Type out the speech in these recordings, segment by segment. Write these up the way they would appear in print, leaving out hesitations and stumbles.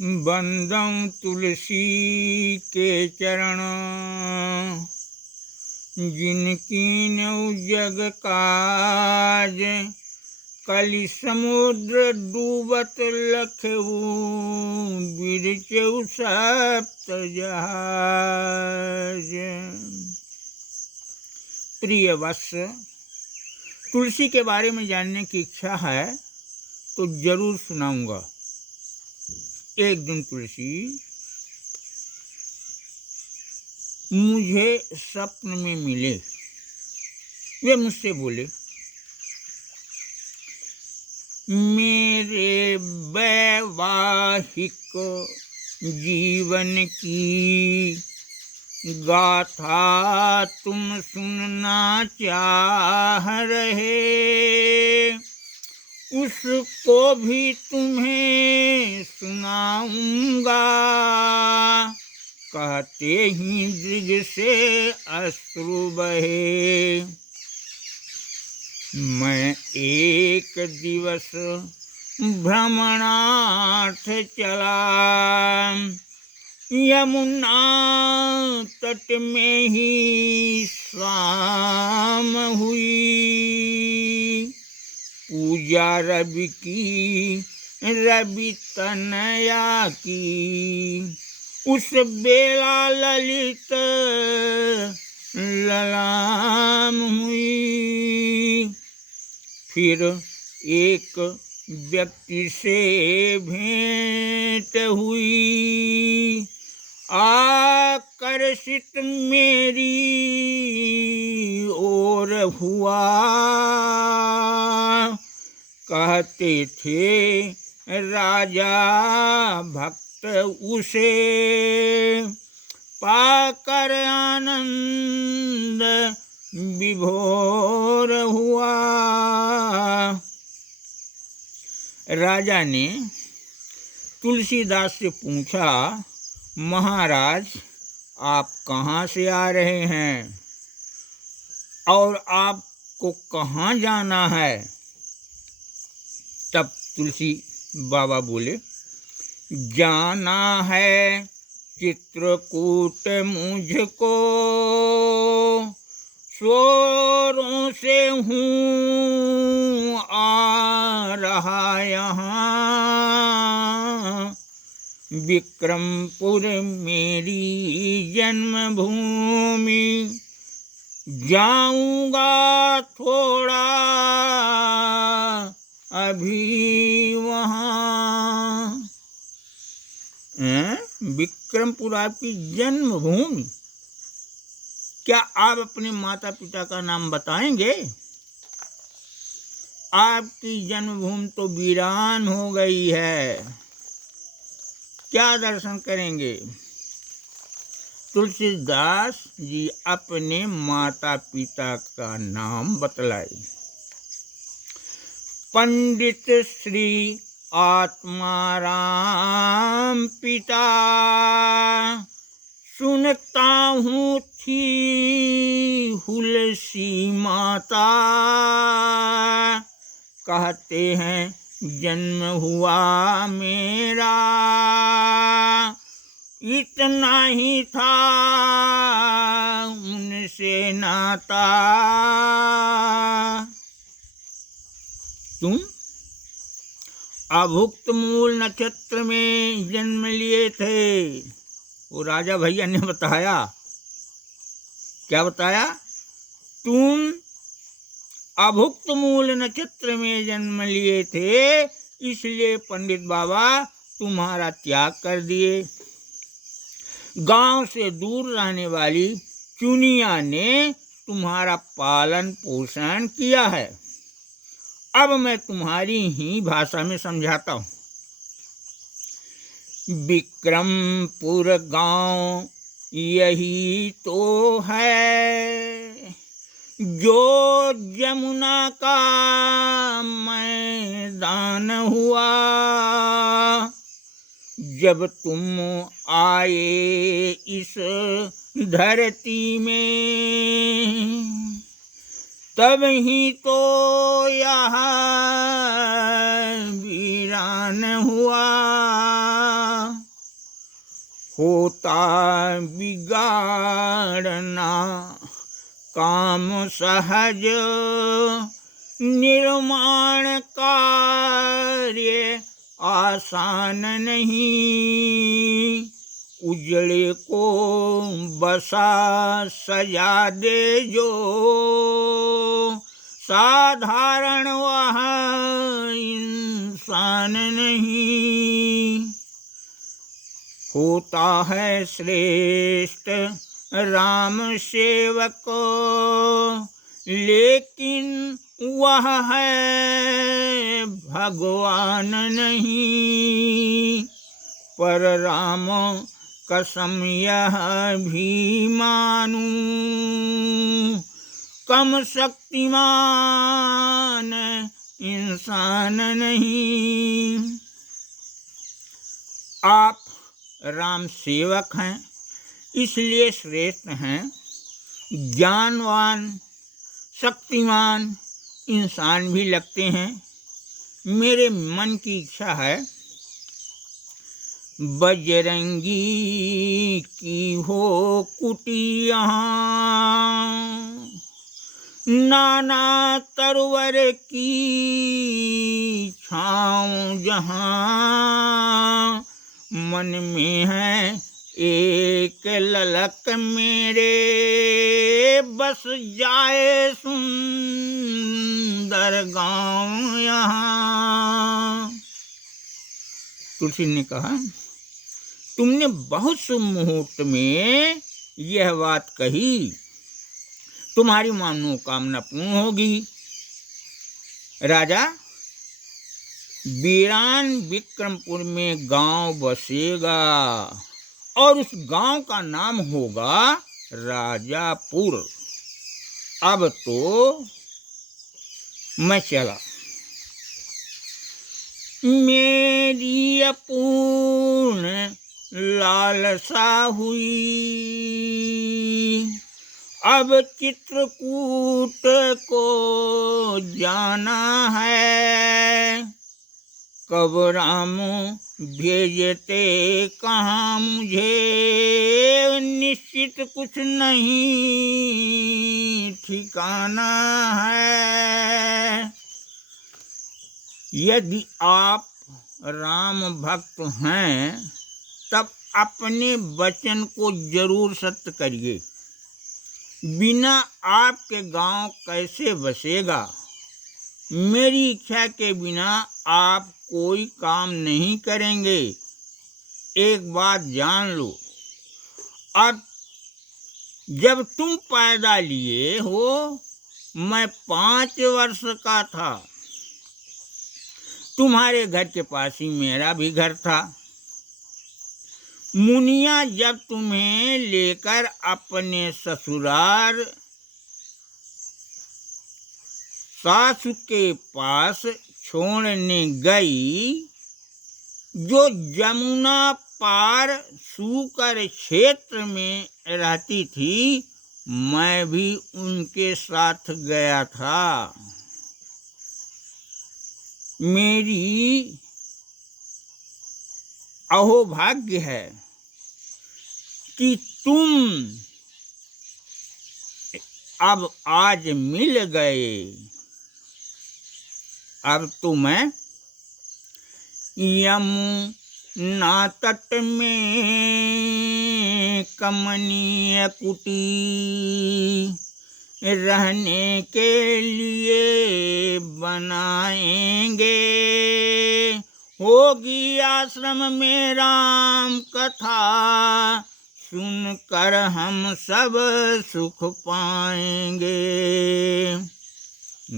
बंदं तुलसी के चरण, जिनकीनऊ जग काज। कलि समुद्र डूबत लखऊ, बिरचऊ सप्त जहाज। प्रिय वत्स, तुलसी के बारे में जानने की इच्छा है तो जरूर सुनाऊंगा। एक दिन तुलसी मुझे स्वप्न में मिले। वे मुझसे बोले, मेरे वैवाहिक जीवन की गाथा तुम सुनना चाह रहे, उसको भी तुम्हें सुनाऊंगा। कहते ही दृग से अश्रु बहे। मैं एक दिवस भ्रमणार्थ चला, यमुना तट में ही शाम हुई। पूजा रवि की, रवि तनया की, उस बेला ललित ललाम हुई। फिर एक व्यक्ति से भेंट हुई, आकर्षित मेरी ओर हुआ। कहते थे राजा भक्त उसे पाकर आनंद विभोर हुआ। राजा ने तुलसीदास से पूछा, महाराज आप कहाँ से आ रहे हैं और आपको कहाँ जाना है? तब तुलसी बाबा बोले, जाना है चित्रकूट मुझको, स्वरों से हूँ आ रहा यहाँ। विक्रमपुर मेरी जन्मभूमि, जाऊंगा थोड़ा अभी वहाँ। विक्रमपुर आपकी जन्मभूमि? क्या आप अपने माता पिता का नाम बताएंगे? आपकी जन्मभूमि तो वीरान हो गई है, क्या दर्शन करेंगे? तुलसीदास जी अपने माता पिता का नाम बतलाए। पंडित श्री आत्माराम पिता, सुनता हूँ थी हुलसी माता। कहते हैं जन्म हुआ मेरा, इतना ही था उनसे नाता। तुम अभुक्त मूल नक्षत्र में जन्म लिए थे। वो राजा भैया ने बताया। क्या बताया? तुम अभुक्त मूल नक्षत्र में जन्म लिए थे, इसलिए पंडित बाबा तुम्हारा त्याग कर दिए। गांव से दूर रहने वाली चुनिया ने तुम्हारा पालन पोषण किया है। अब मैं तुम्हारी ही भाषा में समझाता हूँ। विक्रमपुर गांव यही तो है, जो यमुना का मैदान हुआ। जब तुम आए इस धरती में, तब ही तो यह वीरान हुआ, होता बिगाड़ना काम सहज, निर्माण कार्य आसान नहीं। उजड़े को बसा सजा दे जो, साधारण वह इंसान नहीं। होता है श्रेष्ठ राम सेवक, लेकिन वह है भगवान नहीं। पर राम कसम यह भी मानूं, कम शक्तिमान इंसान नहीं। आप राम सेवक हैं, इसलिए श्रेष्ठ हैं। ज्ञानवान शक्तिमान इंसान भी लगते हैं। मेरे मन की इच्छा है बजरंगी की हो कुटिया, नाना तरवर की छाँव जहाँ। मन में है एक ललक मेरे, बस जाए सुंदर गाँव यहाँ। तुलसी ने कहा, तुमने बहुत शुभ मुहूर्त में यह बात कही, तुम्हारी मनोकामना पूर्ण होगी। राजा, वीरान विक्रमपुर में गांव बसेगा और उस गांव का नाम होगा राजापुर। अब तो मैं चला। मेरी अपूर्ण लालसा हुई, अब चित्रकूट को जाना है। कब राम भेजते कहाँ मुझे, निश्चित कुछ नहीं ठिकाना है। यदि आप राम भक्त हैं तब अपने वचन को जरूर सत्य करिए। बिना आपके गांव कैसे बसेगा? मेरी इच्छा के बिना आप कोई काम नहीं करेंगे। एक बात जान लो, अब जब तुम पैदा लिए हो मैं 5 वर्ष का था। तुम्हारे घर के पास ही मेरा भी घर था। मुनिया जब तुम्हें लेकर अपने ससुराल सासू के पास छोड़ने गई, जो जमुना पार सूकर क्षेत्र में रहती थी, मैं भी उनके साथ गया था। मेरी अहोभाग्य है कि तुम अब आज मिल गए। अब तो मैं यमुना तट में कमनीय कुटी रहने के लिए बनाएंगे। होगी आश्रम में राम कथा, सुनकर हम सब सुख पाएंगे।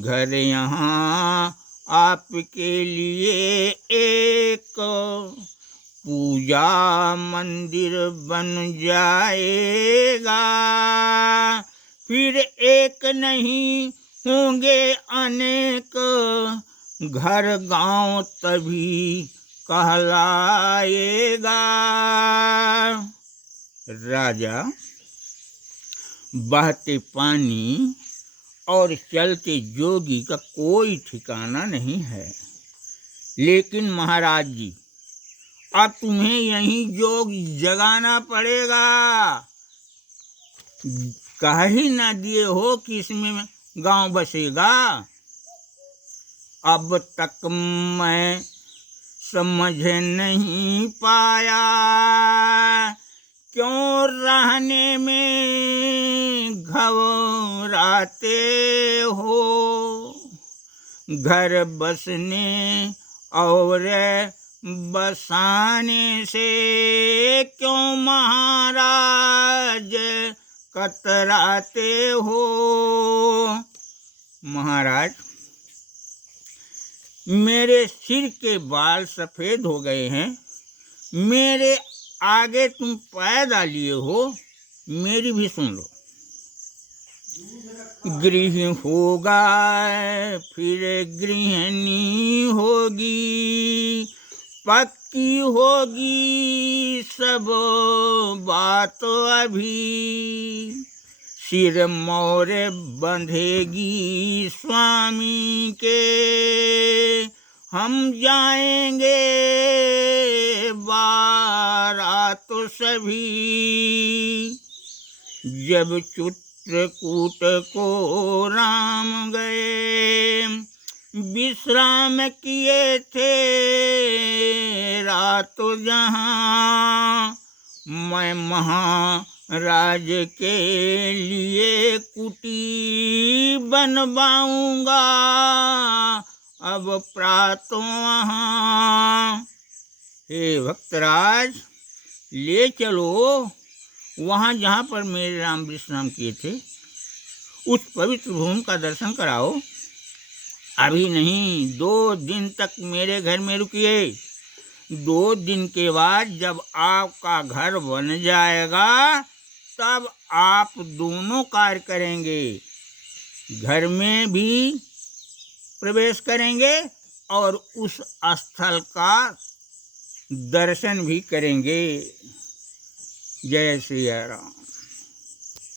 घर यहाँ आपके लिए एक पूजा मंदिर बन जाएगा। फिर एक नहीं होंगे अनेक घर गांव तभी कहलाएगा। राजा बहते पानी और चलते जोगी का कोई ठिकाना नहीं है। लेकिन महाराज जी, अब तुम्हें यहीं जोग जगाना पड़ेगा। कह ही ना दिए हो कि इसमें गांव बसेगा। अब तक मैं समझ नहीं पाया, क्यों रहने में घबराते हो। घर बसने और बसाने से क्यों महाराज कतराते हो। महाराज, मेरे सिर के बाल सफ़ेद हो गए हैं, मेरे आगे तुम पैदा लिए हो, मेरी भी सुन लो। गृह होगा फिर गृहिणी होगी, पक्की होगी सब बात अभी। सिर मोर बंधेगी स्वामी के, हम जाएंगे बारात सभी। जब चित्रकूट को राम गए, विश्राम किए थे रात जहाँ। मैं महाराज के लिए कुटी बनवाऊंगा अब प्रातः वहाँ। हे भक्तराज, ले चलो वहाँ जहाँ पर मेरे राम विश्राम किए थे, उस पवित्र भूमि का दर्शन कराओ। अभी नहीं, 2 दिन तक मेरे घर में रुकिए। 2 दिन के बाद जब आपका घर बन जाएगा, तब आप दोनों कार्य करेंगे। घर में भी प्रवेश करेंगे और उस स्थल का दर्शन भी करेंगे। जय श्री राम।